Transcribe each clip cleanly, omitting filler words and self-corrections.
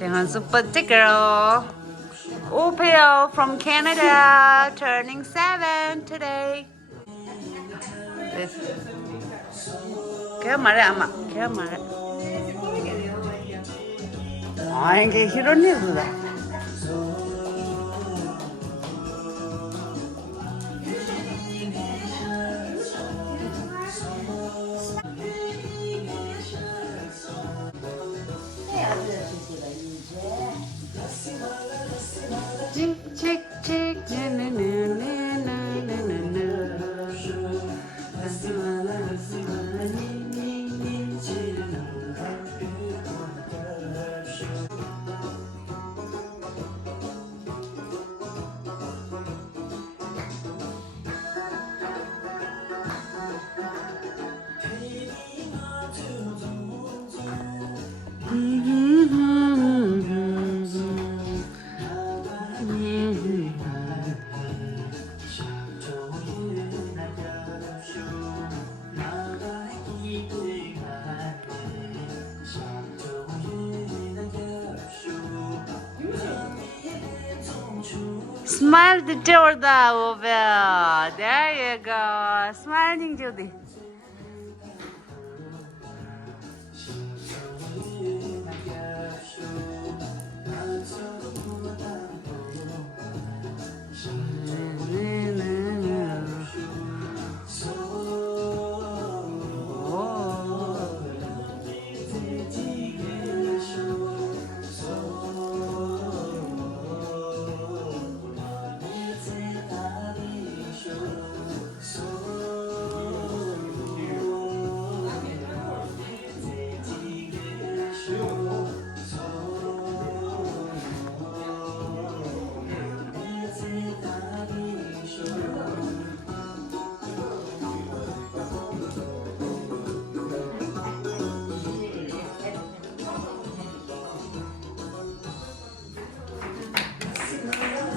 대한 super girl. Upal from Canada, turning 7 today. Kaya mare ama, kaya mare. Ay, que hironya sudah. Chick, chick, chick, na na na na na na na. Smile the Jorda over. There you go. Smiling Judy.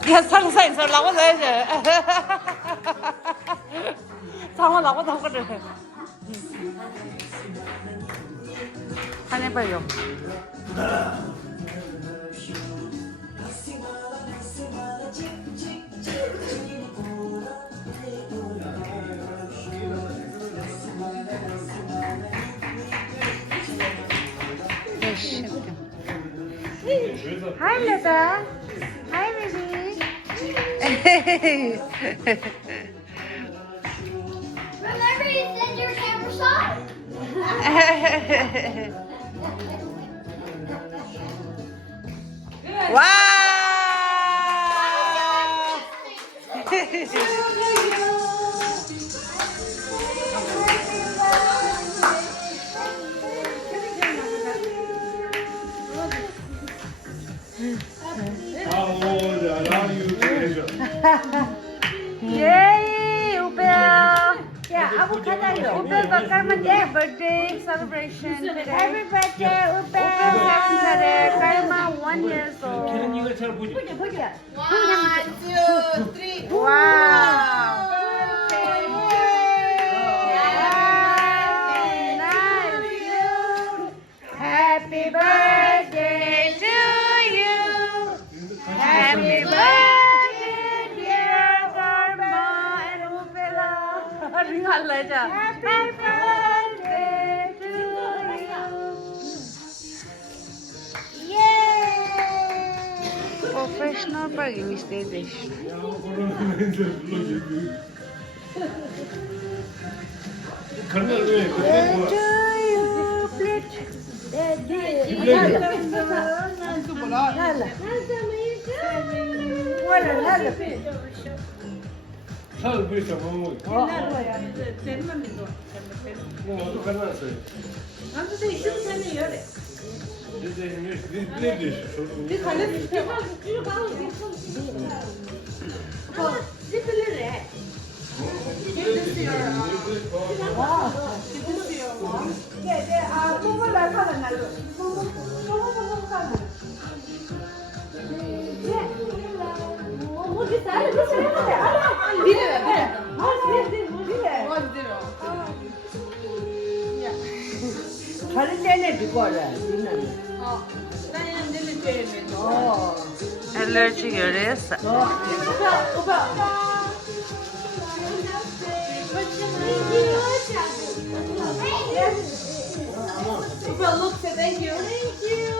야, 살살 나고 나야지. 상어 나고 그래. 한입 봐요. Hi, Lisa. Hi, baby. Remember you said your camera saw? How old are you, Asia? Yay, Upal. Yeah, avocado. Upal Karma's birthday celebration today. Happy birthday, Upal Upal. today. Karma 1 year old. 걔는 이거 잘 보지. 보자. 1, 2, 3. Wow. Happy birthday to you. Happy birthday, dear Karma and Upala. Ring halaja. Happy birthday to you. Yay! Professional pagi mistake. 그런 왜 그때 뭐 잘 보이죠 뭐. 뭐 어디 갔나요? 이제 네 다른 데는 누구래? Allergy görüyorsa. Upal, look, say thank you. Thank you.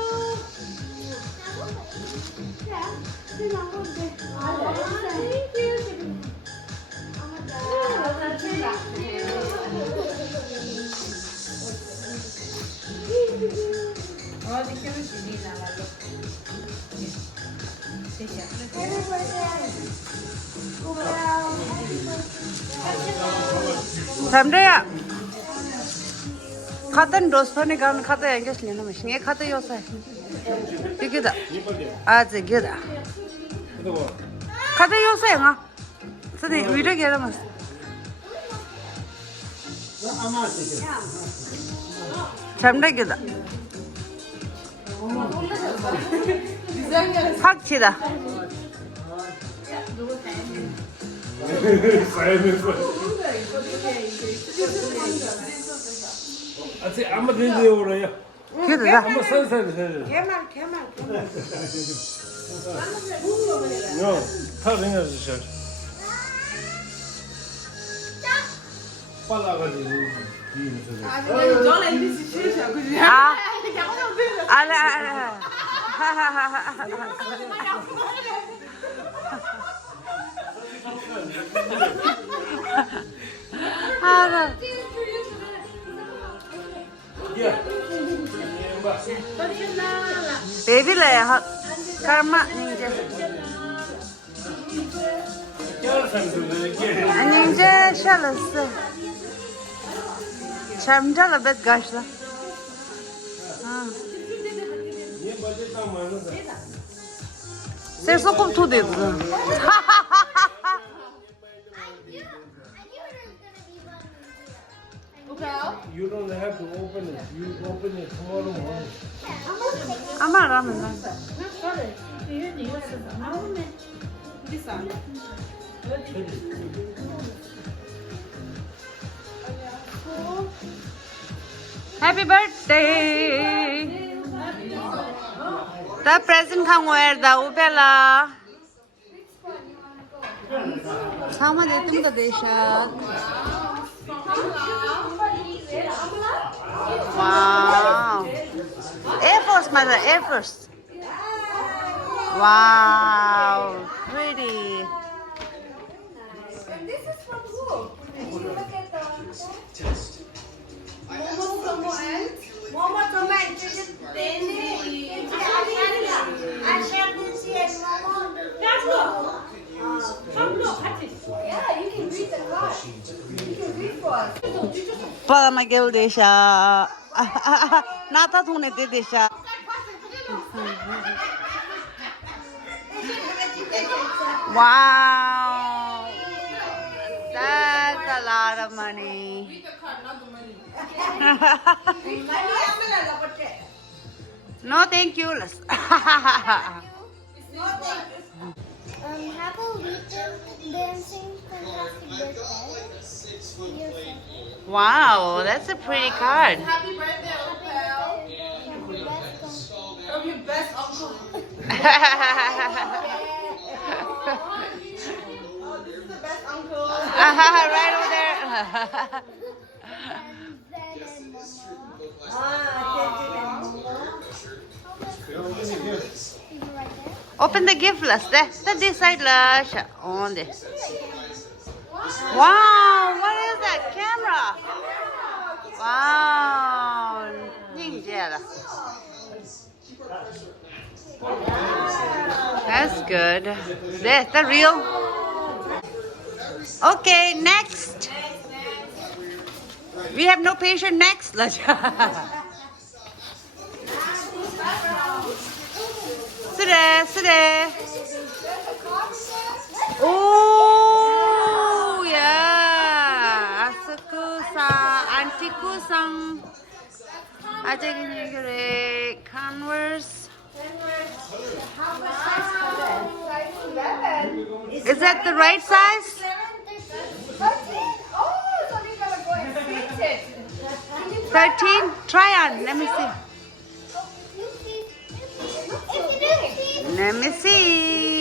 잠들야. 카드는 로스판에 가는 카드 연결시키는 놈이 신게 카드 요새. 이게다. 아직 이게다. 이거 카드 요새가. 선생님 위로 게라마스. 잠들기다. 확치다. 사이면서 아직 아무 데도 오래요. 기다다. 아무 선선해. 개말. No, 다 그냥 주셔. 빨라가지고 뒤에서. Don't let this situation, because you 아. 알아. 알아. 야. 베이비래. karma ninja. Ninja şalası. Çamcalı bet gaşla. Sen sokup tu dedin. I knew it was gonna be one. You don't have to open it. You open it tomorrow morning. Ama rağmen. Happy birthday. The present kang wear da Upala. Sama dedim da değişik. Wow. Air Force, mother, Air Force. Wow, pretty. And this is from who? You look at the Momo comment. Yeah, you can read the card. You can read for us. Para magel desha. Nata thune de desha. Wow. That's a lot of money. No, thank you. Have a little dancing fantastic birthday. Wow, that's a pretty card. Happy birthday, Upal. From your best uncle. Oh, this is the best uncle. Right over there. Open the gift list. That's this side lash on this. Wow, what is that camera? Wow, ninja. That's good. That's the real. Okay, next. We have no patient next. Sit there, sit there. Oh, yeah. Asuku-san, Auntie-ku-san. Converse. Is that the right size? 13? Try on. Let me see. Let me see.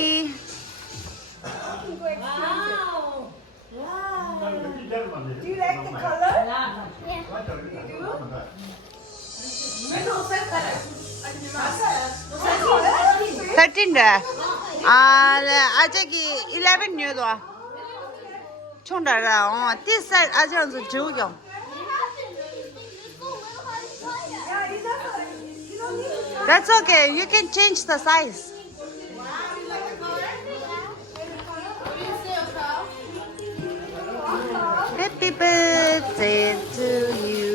13 래. 아 저기 11 뉴도. 총다라. this side 아저는 저기요. That's okay. You can change the size. Happy birthday to you.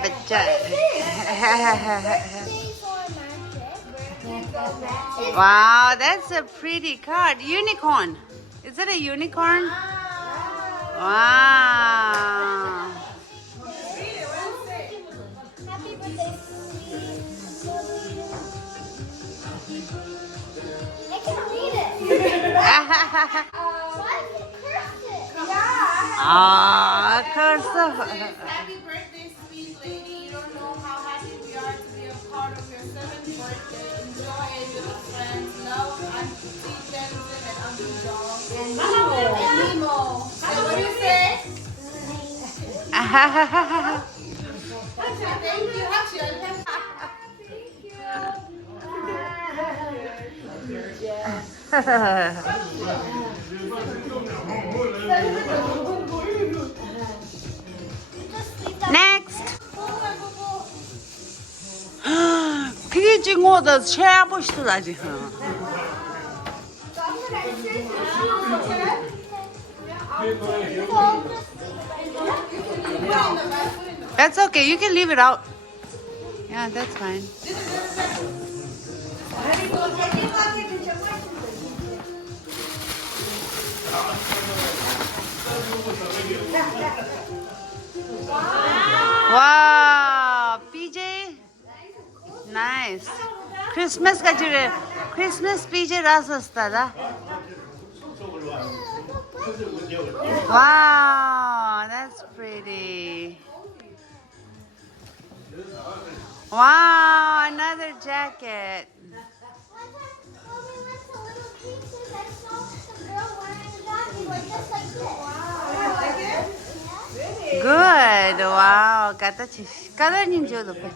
Bacca. Wow, that's a pretty card. Unicorn. Is it a unicorn? Wow. Happy birthday. I can read it. Why is it cursive? Yeah. Cursive. Happy birthday, sweet lady. You don't know how happy we are to be a part of your 7th birthday. Enjoy it with your friends. Love, Auntie Jensen and Uncle John. And Nemo. So what do you say? Thank you. Action. Next. 毕竟我的全部是在这。That's okay. You can leave it out. Yeah, that's fine. Wow, PJ, nice. Christmas ka jure. Christmas PJ rasasta da. Wow, that's pretty. Wow, another jacket. Good. Wow. Kada님 줘도 돼.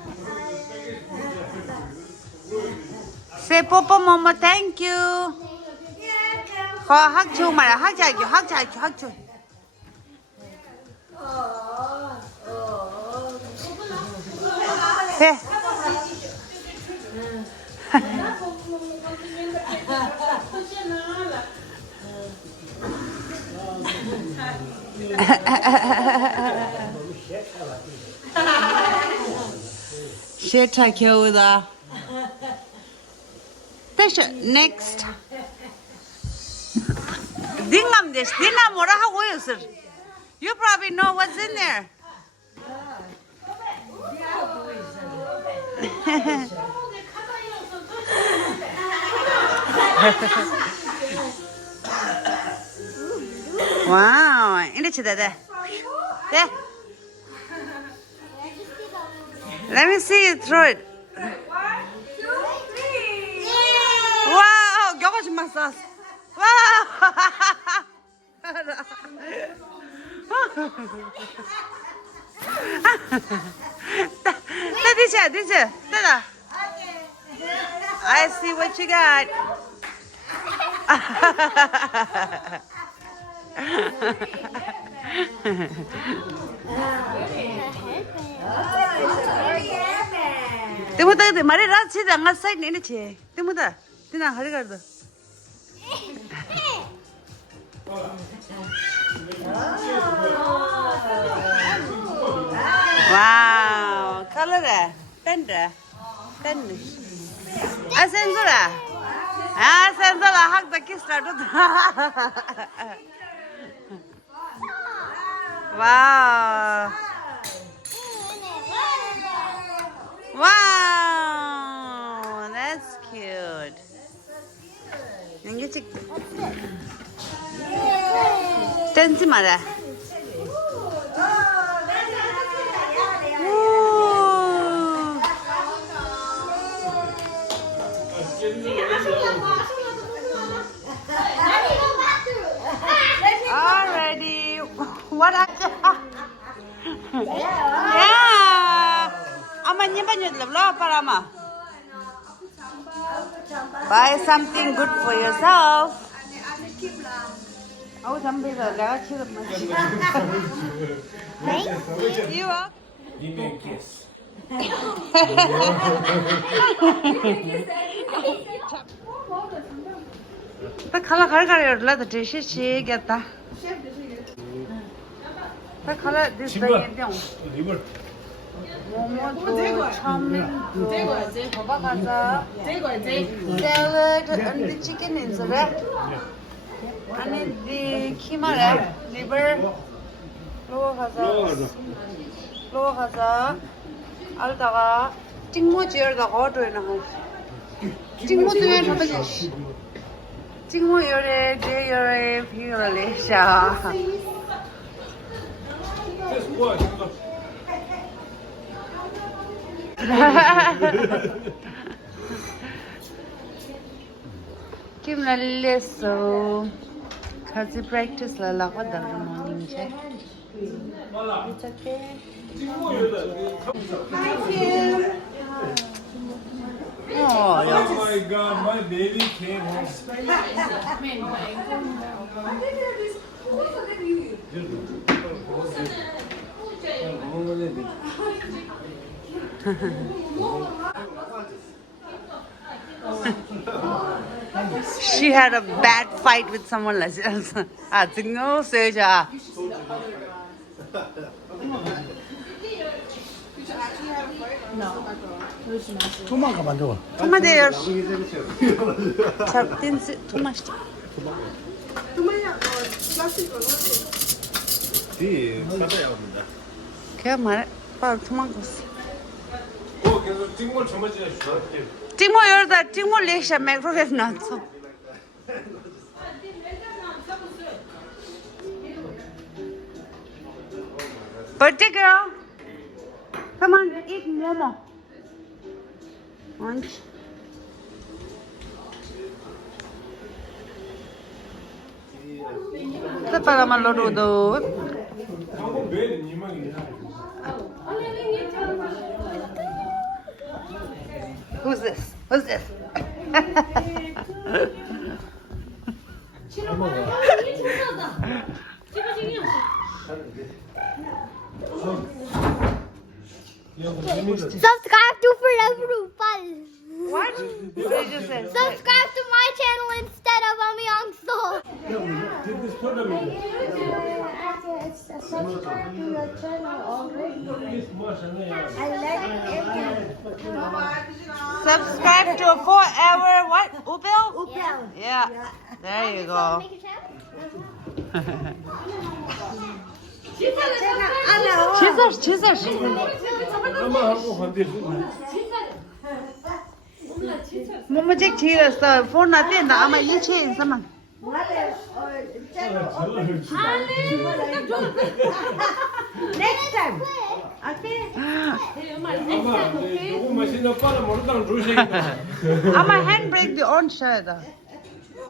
Say Papa Mama thank you. 학주 말아. 학주. 해. Sheta 겨우다. That's next. 딩나 뭐라 하고 있어? You probably know what's in there. Wow, 이렇게 돼. 돼. Let me see you throw it. 1, 2, 3. Wow, 겨우 좀 맞았어. Wow. This. I see what you got. Timuda, mari rat si dangal side ni che. Timuda, tina hari kar do. Wow, color है, pen है, pen. Sensor है, sensor है, हक तक की start होता. Wow. Wow, that's cute. 연기 찍대. 댄스 말아. Already. What are Yeah. Ama nyimpa nyudlam lo parama. Buy something good for yourself. Oh, somebody got chirp. You are. Give me a kiss. 딱 칼라 갈갈이라 더 드시시겠다. 딱 칼라 디스베이션. 리버. 모모도 참 저바 가자. 샐러드 and chicken inside. 아니 디 키마라 리버 로 가자. 알다가 찡모 지어다가 어디에나 하. 찡모 중에 잡아지. 찡모 요래 제요래 피요래 샤. Just what? Kim lalleso kasi practice la la ko dal morning check. It's okay. Hi Kim. Oh, yeah. Oh my God, my baby came home. She had a bad fight with someone else. I think no, Seja. 토마가 만져. 토마데요. 잡든지 토마시. 뒤 받아야 합니다. 그냥 말해. 바로 토마고스. 계속 찍물 저마지야 주라. 찡모 열다 찡모 렉샤 마이크로웨이브 넣었어. Birthday girl. Come on, eat momo. Lunch. Ito para maluludo. 한국 매일 2만이야. Who's this? Who's this? Subscribe to Forever Upal. What? What did you say? Subscribe to my channel instead of Amyang Soul. Did this put them in? Subscribe to your channel already. I like everything. Subscribe to Forever what? Upal? Upal. Yeah. There you go. Jesus. 엄마하고 반대. 뭐뭐 직 지렸어. 폰 나대나 아마 이체 있으면. Next time. 엄마, 요거 맛있는 빨아 모른다는 조심해. 아마 handbrake the on shada.